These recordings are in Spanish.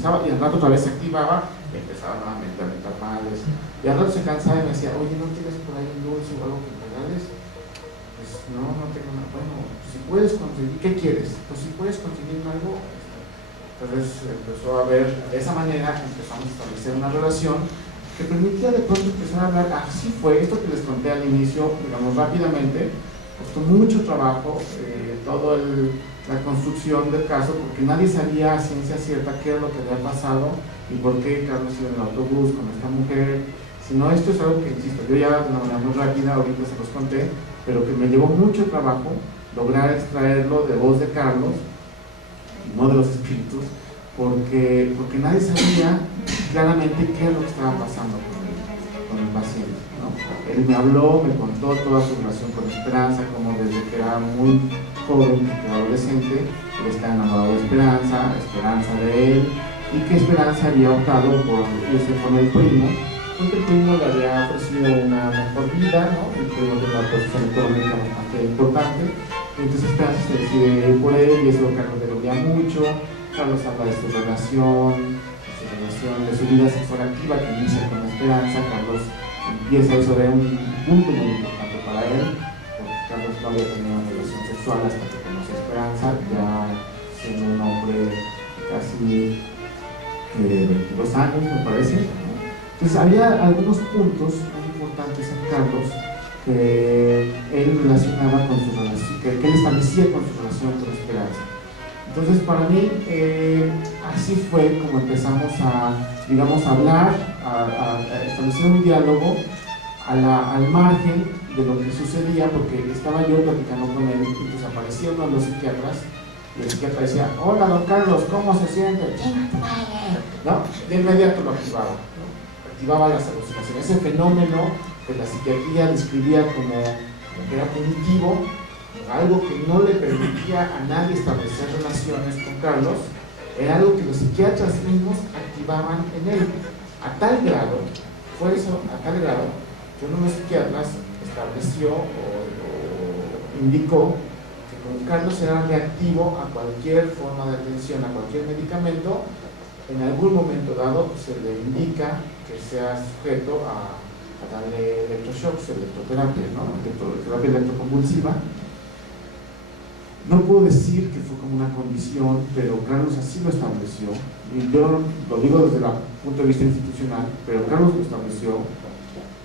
tranquilizaba y al rato otra vez se activaba y empezaba nuevamente a mentar madres. Y al rato se cansaba y me decía, oye, ¿no tienes por ahí un dulce o algo que me regales? Pues no, no tengo nada. Bueno, si puedes conseguir, ¿qué quieres? Pues si puedes conseguirme algo. Entonces empezó a ver, de esa manera empezamos a establecer una relación que permitía de pronto empezar a hablar. Así fue, esto que les conté al inicio, digamos rápidamente, costó mucho trabajo, toda la construcción del caso, porque nadie sabía a ciencia cierta qué era lo que había pasado y por qué Carlos iba en el autobús con esta mujer. Sino esto es algo que, insisto, yo ya de una manera muy rápida, ahorita se los conté, pero que me llevó mucho trabajo lograr extraerlo de voz de Carlos, no de los espíritus, porque nadie sabía claramente qué es lo que estaba pasando con el paciente, ¿no? Él me habló, me contó toda su relación con Esperanza, como desde que era muy joven, que era adolescente, él estaba enamorado de Esperanza, Esperanza de él, y que Esperanza había optado por irse con el primo, porque el primo le había ofrecido una mejor vida, ¿no? El primo de una posición económica bastante importante. Entonces Esperanza se decide ir por él y eso a Carlos le dolía mucho. Carlos habla de su relación, de su vida sexual activa que inicia con Esperanza. Carlos empieza eso de un punto muy importante para él, porque Carlos no había tenido una relación sexual hasta que conoce a Esperanza, ya siendo un hombre de casi 22 años, me parece. Entonces había algunos puntos muy importantes en Carlos que él relacionaba con su relación, que él establecía con su relación con Esperanza. Entonces para mí así fue como empezamos a, digamos, a hablar, a establecer un diálogo al margen de lo que sucedía, porque estaba yo platicando con él y pues aparecía uno de los psiquiatras y el psiquiatra decía, hola don Carlos, ¿cómo se siente? ¿No? De inmediato lo activaba, ¿no? Activaba las alucinaciones, ese fenómeno que la psiquiatría describía como que era punitivo, algo que no le permitía a nadie establecer relaciones con Carlos, era algo que los psiquiatras mismos activaban en él. A tal grado, fue eso, a tal grado, que uno de los psiquiatras estableció o indicó que con Carlos era reactivo a cualquier forma de atención, a cualquier medicamento. En algún momento dado se le indica que sea sujeto a darle electroshocks, electroterapia, ¿no? Terapia electroconvulsiva. No puedo decir que fue como una condición, pero Carlos así lo estableció, y yo lo digo desde el punto de vista institucional, pero Carlos lo estableció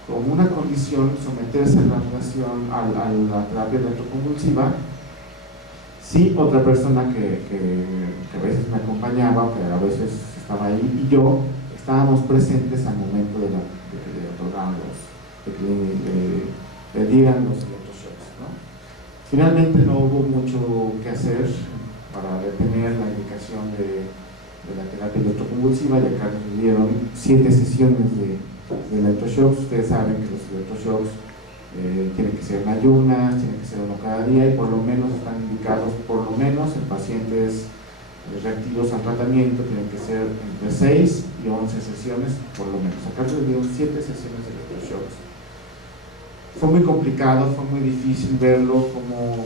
como una condición someterse a la relación, a la terapia electroconvulsiva. Sí, otra persona que a veces me acompañaba, que a veces estaba ahí, y yo estábamos presentes al momento de que le otorgaban de que le dieran los electroshocks, ¿no? Finalmente no hubo mucho que hacer para detener la indicación de la terapia electroconvulsiva, ya que le dieron 7 sesiones de electroshocks. Ustedes saben que los electroshocks tienen que ser en ayunas, tienen que ser uno cada día y por lo menos están indicados, por lo menos en pacientes reactivos al tratamiento, tienen que ser entre 6 y 11 sesiones, por lo menos. Acá se le dieron 7 sesiones de electroshocks. Fue muy complicado, fue muy difícil verlo cómo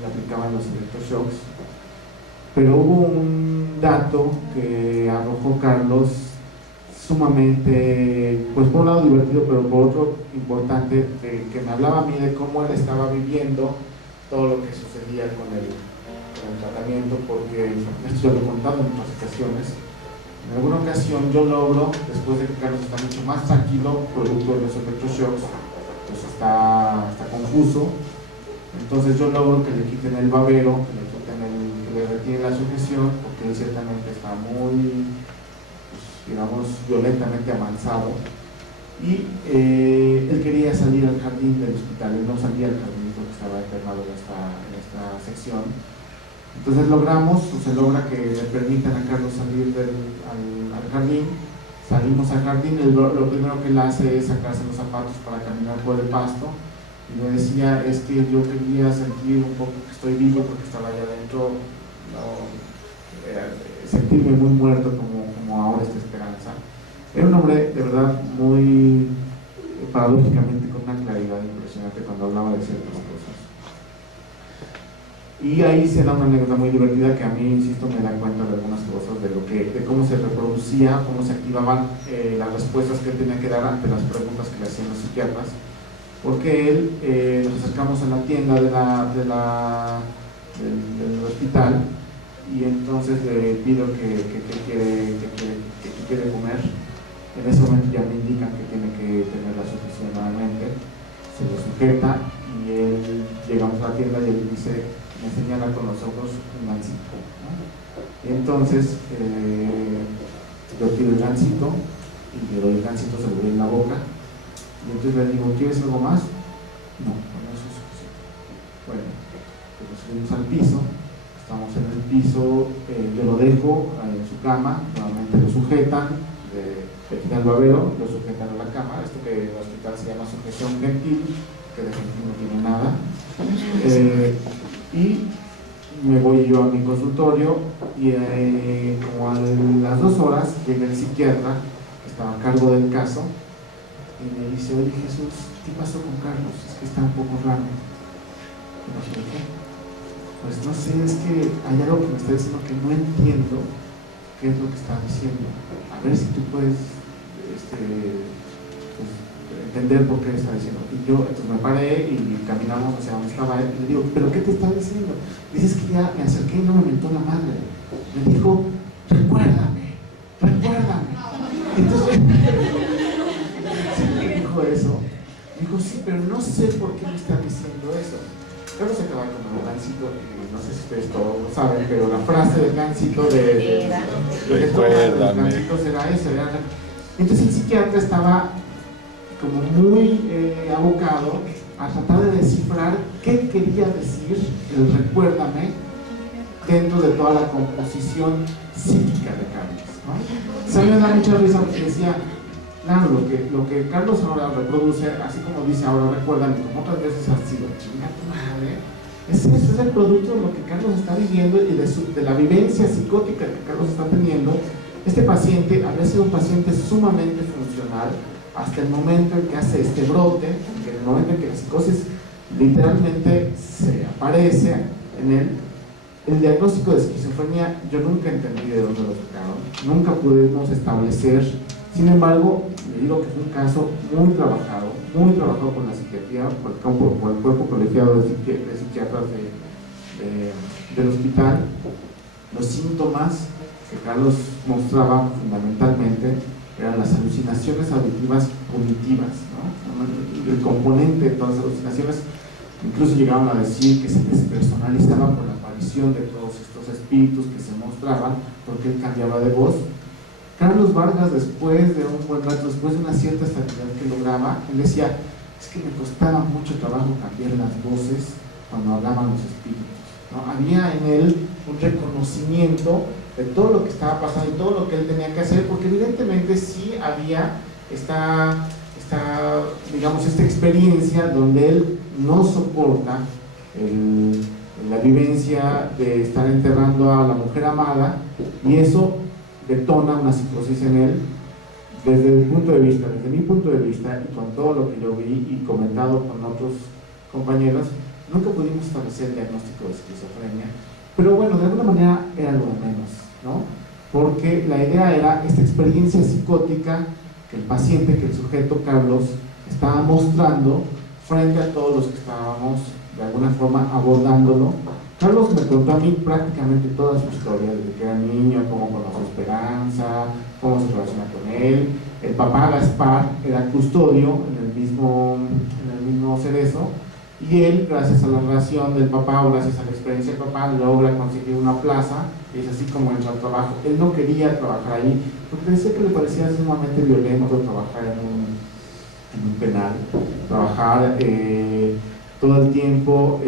le aplicaban los electroshocks, pero hubo un dato que arrojó Carlos sumamente, pues por un lado divertido, pero por otro importante, que me hablaba a mí de cómo él estaba viviendo todo lo que sucedía con el tratamiento, porque esto ya lo he contado en otras ocasiones. En alguna ocasión yo logro, después de que Carlos está mucho más tranquilo, producto de los electroshocks, pues está confuso, entonces yo logro que le quiten el babero, que le retiren la sujeción, porque él ciertamente está muy, pues, digamos, violentamente amansado, y él quería salir al jardín del hospital. Él no salía al jardín porque estaba internado en esta sección. Entonces se logra que le permitan a Carlos salir al jardín. Salimos al jardín, lo primero que él hace es sacarse los zapatos para caminar por el pasto, y me decía, es que yo quería sentir un poco que estoy vivo porque estaba allá adentro, sentirme muy muerto como ahora esta Esperanza. Era un hombre de verdad muy paradójicamente con una claridad impresionante cuando hablaba de ciertas cosas. Y ahí se da una anécdota muy divertida que a mí, insisto, me da cuenta de algunas cosas, de cómo se reproducía, cómo se activaban las respuestas que él tenía que dar ante las preguntas que le hacían los psiquiatras. Porque él, nos acercamos a la tienda del hospital y entonces le pido que quiere comer. En ese momento ya me indican que tiene que tener la sujeción nuevamente, se lo sujeta y él, llegamos a la tienda y él dice, me señala con los ojos un gansito, ¿no? Y entonces yo tiro el gansito y le doy el gansito, se lo doy en la boca y entonces le digo, ¿quieres algo más? No, con eso es suficiente. Bueno, pues subimos al piso, estamos en el piso, yo lo dejo en su cama, nuevamente lo sujetan, le quitan el babero, lo sujetan a la cama, esto que en el hospital se llama sujeción gentil, que de gentil no tiene nada, y me voy yo a mi consultorio y como a las 2 horas llega el psiquiatra que estaba a cargo del caso y me dice, oye Jesús, ¿qué pasó con Carlos? Es que está un poco raro. Y yo dije, ¿qué? Pues no sé, es que hay algo que me está diciendo que no entiendo qué es lo que está diciendo. A ver si tú puedes pues, entender por qué está diciendo. Y yo entonces me paré y caminamos hacia donde estaba él y le digo, ¿pero qué te está diciendo? Dices que ya me acerqué y no me mentó la madre. Me dijo, recuérdame. Entonces me dijo eso. Me dijo, sí, pero no sé por qué me está diciendo eso. Carlos se acaba con el gansito, no sé si ustedes todos lo saben, pero la frase del gansito de era esa. Entonces el psiquiatra estaba como muy abocado a tratar de descifrar qué quería decir el recuérdame dentro de toda la composición psíquica de Carlos, ¿no? Se me da mucha risa porque decía, claro, lo que Carlos ahora reproduce, así como dice ahora recuérdame, como otras veces ha sido, chinga tu madre, eso es el producto de lo que Carlos está viviendo y de la vivencia psicótica que Carlos está teniendo. Este paciente había sido un paciente sumamente funcional hasta el momento en que hace este brote, en el momento en que la psicosis literalmente se aparece en él. El diagnóstico de esquizofrenia yo nunca entendí de dónde lo sacaron, nunca pudimos establecer. Sin embargo, le digo que fue un caso muy trabajado por la psiquiatría, por el cuerpo colegiado de psiquiatras del hospital. Los síntomas que Carlos mostraba fundamentalmente eran las alucinaciones auditivas cognitivas, ¿no? El componente de todas las alucinaciones, incluso llegaron a decir que se despersonalizaba por la aparición de todos estos espíritus que se mostraban porque él cambiaba de voz. Carlos Vargas, después de un buen rato, después de una cierta estabilidad que lograba, él decía, es que me costaba mucho trabajo cambiar las voces cuando hablaban los espíritus, ¿no? Había en él un reconocimiento de todo lo que estaba pasando y todo lo que él tenía que hacer, porque evidentemente sí había esta experiencia donde él no soporta la vivencia de estar enterrando a la mujer amada, y eso detona una psicosis en él. Desde mi punto de vista y con todo lo que yo vi y comentado con otros compañeros, nunca pudimos establecer el diagnóstico de esquizofrenia, pero bueno, de alguna manera era lo de menos, ¿no? Porque la idea era esta experiencia psicótica que el paciente, que el sujeto Carlos estaba mostrando frente a todos los que estábamos de alguna forma abordándolo. Carlos me contó a mí prácticamente toda su historia, desde que era niño, cómo conoció Esperanza, cómo se relaciona con él. El papá Gaspar era custodio en el mismo Cerezo, y él, gracias a la relación del papá o gracias a la experiencia del papá, logra conseguir una plaza, y es así como entra al trabajo. Él no quería trabajar ahí, porque decía que le parecía sumamente violento trabajar en un penal, trabajar todo el tiempo